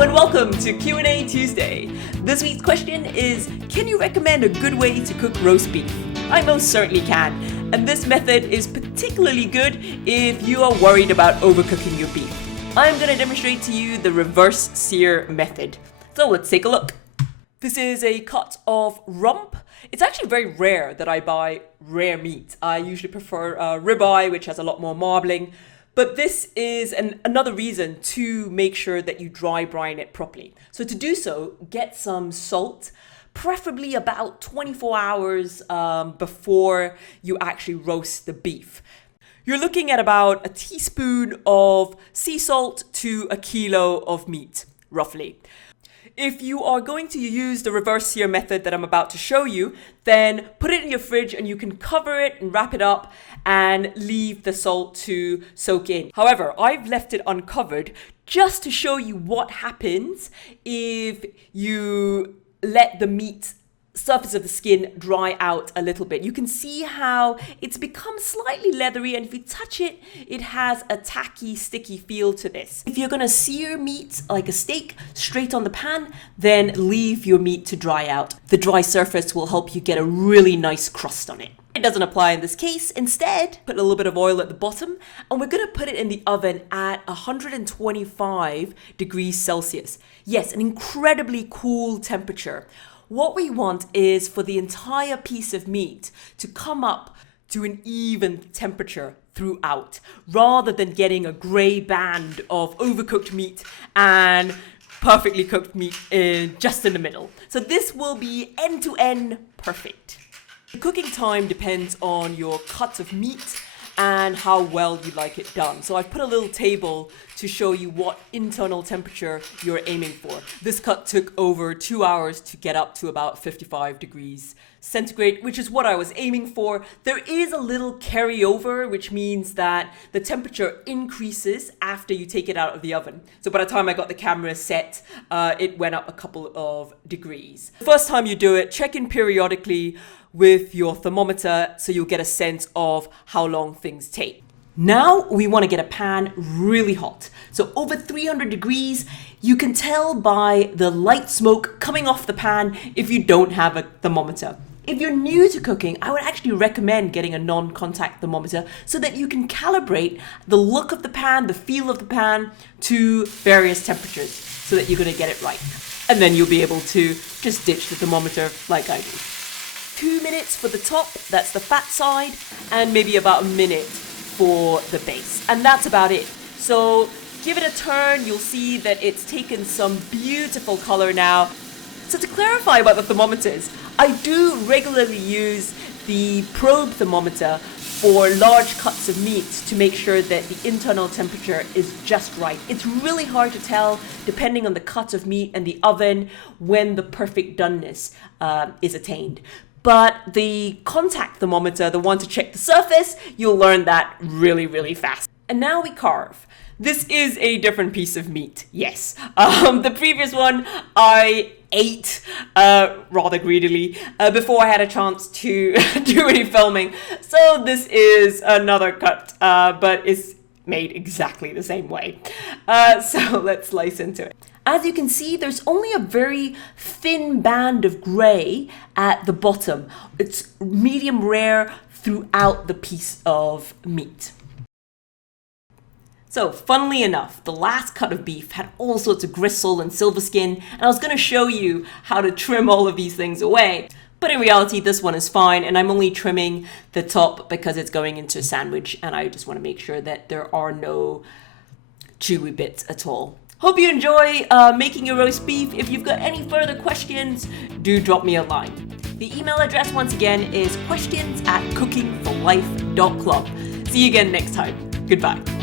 Hello and welcome to Q&A Tuesday. This week's question is, can you recommend a good way to cook roast beef? I most certainly can, and this method is particularly good if you are worried about overcooking your beef. I'm going to demonstrate to you the reverse sear method. So let's take a look. This is a cut of rump. It's actually very rare that I buy rare meat. I usually prefer ribeye, which has a lot more marbling. But this is another reason to make sure that you dry brine it properly. So to do so, get some salt, preferably about 24 hours before you actually roast the beef. You're looking at about a teaspoon of sea salt to a kilo of meat, roughly. If you are going to use the reverse sear method that I'm about to show you, then put it in your fridge and you can cover it and wrap it up and leave the salt to soak in. However, I've left it uncovered just to show you what happens if you let the meat surface of the skin dry out a little bit. You can see how it's become slightly leathery, and if you touch it, it has a tacky, sticky feel to this. If you're gonna sear meat like a steak straight on the pan, then leave your meat to dry out. The dry surface will help you get a really nice crust on it. It doesn't apply in this case. Instead, put a little bit of oil at the bottom, and we're gonna put it in the oven at 125 degrees Celsius. Yes, an incredibly cool temperature. What we want is for the entire piece of meat to come up to an even temperature throughout, rather than getting a gray band of overcooked meat and perfectly cooked meat just in the middle. So this will be end to end perfect. The cooking time depends on your cut of meat and how well you like it done. So I've put a little table to show you what internal temperature you're aiming for. This cut took over 2 hours to get up to about 55 degrees centigrade, which is what I was aiming for. There is a little carryover, which means that the temperature increases after you take it out of the oven. So by the time I got the camera set, it went up a couple of degrees. The first time you do it, check in periodically with your thermometer so you'll get a sense of how long things take. Now we want to get a pan really hot. So over 300 degrees, you can tell by the light smoke coming off the pan if you don't have a thermometer. If you're new to cooking, I would actually recommend getting a non-contact thermometer so that you can calibrate the look of the pan, the feel of the pan to various temperatures so that you're going to get it right. And then you'll be able to just ditch the thermometer like I do. 2 minutes for the top, that's the fat side, and maybe about a minute for the base. And that's about it. So give it a turn, you'll see that it's taken some beautiful color now. So to clarify about the thermometers, I do regularly use the probe thermometer for large cuts of meat to make sure that the internal temperature is just right. It's really hard to tell, depending on the cut of meat and the oven, when the perfect doneness is attained. But the contact thermometer, the one to check the surface, you'll learn that really, really fast. And now we carve. This is a different piece of meat, yes. The previous one I ate rather greedily before I had a chance to do any filming. So this is another cut, but it's made exactly the same way. So let's slice into it. As you can see, there's only a very thin band of gray at the bottom. It's medium rare throughout the piece of meat. So, funnily enough, the last cut of beef had all sorts of gristle and silver skin, and I was going to show you how to trim all of these things away. But in reality, this one is fine, and I'm only trimming the top because it's going into a sandwich, and I just want to make sure that there are no chewy bits at all. Hope you enjoy making your roast beef. If you've got any further questions, do drop me a line. The email address once again is questions@cookingforlife.club. See you again next time. Goodbye.